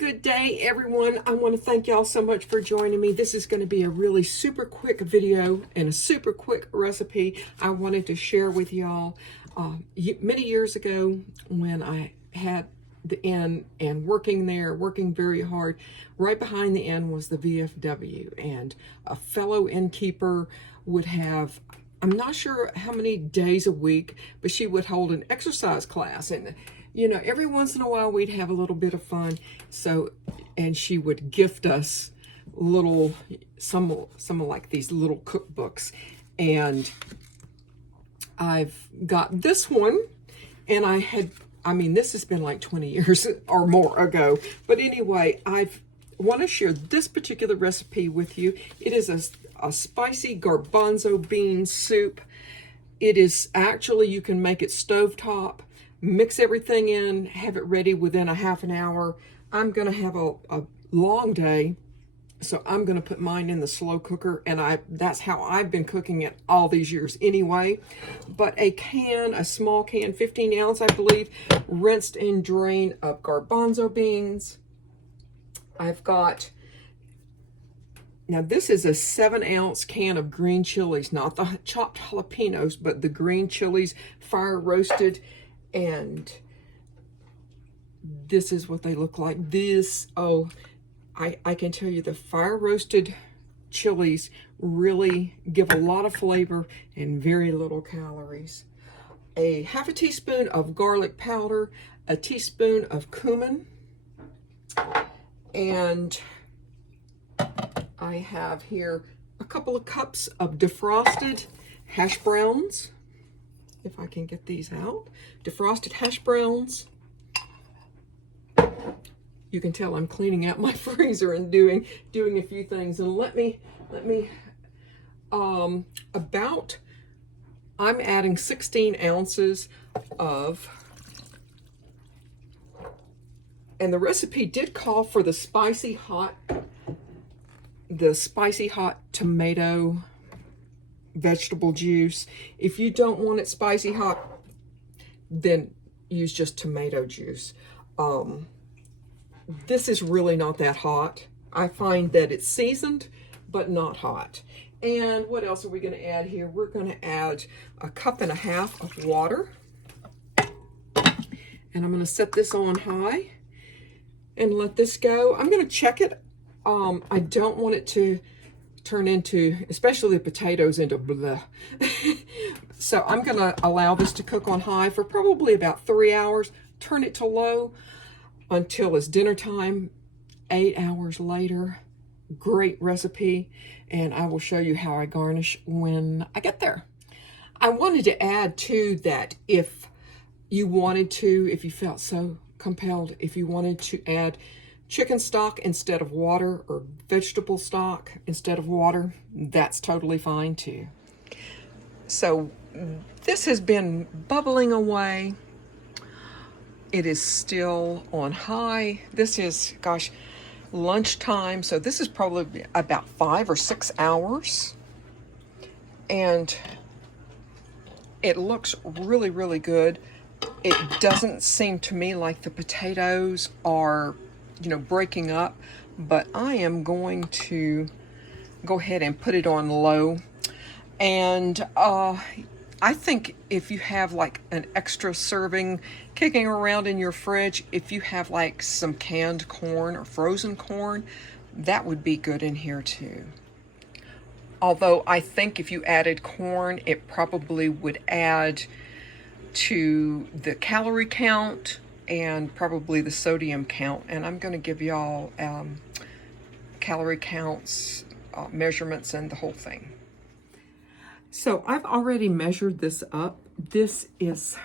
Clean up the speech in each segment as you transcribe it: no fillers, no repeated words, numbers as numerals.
Good day, everyone. I want to thank y'all so much for joining me. This is going to be a really super quick video and a super quick recipe I wanted to share with y'all. Many years ago, when I had the inn and working there, working very hard, right behind the inn was the VFW, and a fellow innkeeper would have, I'm not sure how many days a week, but she would hold an exercise class, and you know, every once in a while we'd have a little bit of fun. So, and she would gift us little, some like these little cookbooks. And I've got this one, and this has been like 20 years or more ago. But anyway, want to share this particular recipe with you. It is a spicy garbanzo bean soup. It is actually, you can make it stovetop. Mix everything in, have it ready within a half an hour. I'm gonna have a long day, so I'm gonna put mine in the slow cooker, and that's how I've been cooking it all these years anyway. But a small can, 15 ounce, I believe, rinsed and drained of garbanzo beans. I've got, now this is a 7-ounce can of green chilies, not the chopped jalapenos, but the green chilies, fire roasted. And this is what they look like. I can tell you the fire roasted chilies really give a lot of flavor and very little calories. A half a teaspoon of garlic powder, a teaspoon of cumin, and I have here a couple of cups of defrosted hash browns. If I can get these out. Defrosted hash browns. You can tell I'm cleaning out my freezer and doing a few things. And I'm adding 16 ounces of, and the recipe did call for the spicy hot tomato vegetable juice. If you don't want it spicy hot, then use just tomato juice. This is really not that hot. I find that it's seasoned, but not hot. And what else are we going to add here? We're going to add a cup and a half of water. And I'm going to set this on high and let this go. I'm going to check it. I don't want it to turn into, especially the potatoes, into blah. So I'm gonna allow this to cook on high for probably about 3 hours, turn it to low until it's dinner time, 8 hours later. Great recipe, and I will show you how I garnish when I get there. I wanted to add too that if you felt so compelled, if you wanted to add chicken stock instead of water, or vegetable stock instead of water, that's totally fine too. So this has been bubbling away. It is still on high. This is, gosh, lunchtime. So this is probably about 5 or 6 hours. And it looks really, really good. It doesn't seem to me like the potatoes are, breaking up, but I am going to go ahead and put it on low. And I think if you have like an extra serving kicking around in your fridge, if you have like some canned corn or frozen corn, that would be good in here too. Although I think if you added corn, it probably would add to the calorie count and probably the sodium count. And I'm going to give y'all calorie counts, measurements, and the whole thing. So I've already measured this up. This is,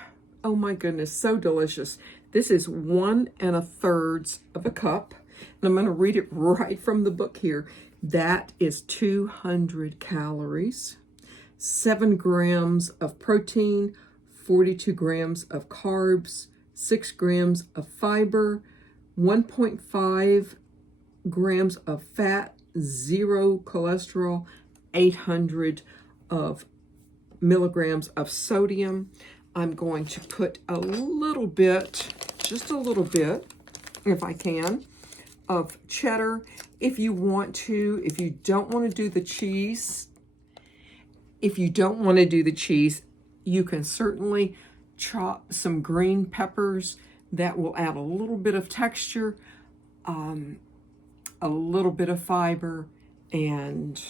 oh my goodness, so delicious. This is 1 1/3 of a cup. And I'm going to read it right from the book here. That is 200 calories, 7 grams of protein, 42 grams of carbs, 6 grams of fiber, 1.5 grams of fat, 0 cholesterol, 800 of milligrams of sodium. I'm going to put a little bit, just a little bit, if I can, of cheddar. If you want to, if you don't want to do the cheese, you can certainly chop some green peppers. That will add a little bit of texture, a little bit of fiber, and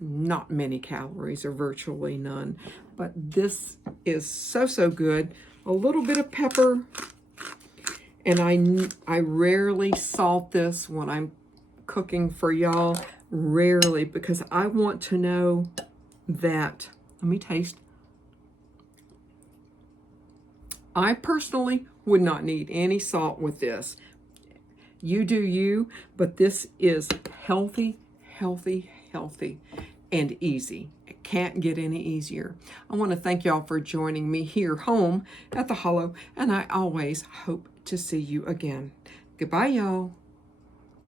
not many calories, or virtually none. But this is so good. A little bit of pepper, and I rarely salt this when I'm cooking for y'all, rarely, because I want to know that, let me taste. I personally would not need any salt with this. You do you, but this is healthy, healthy, healthy, and easy. It can't get any easier. I want to thank y'all for joining me here home at the Hollow, and I always hope to see you again. Goodbye, y'all.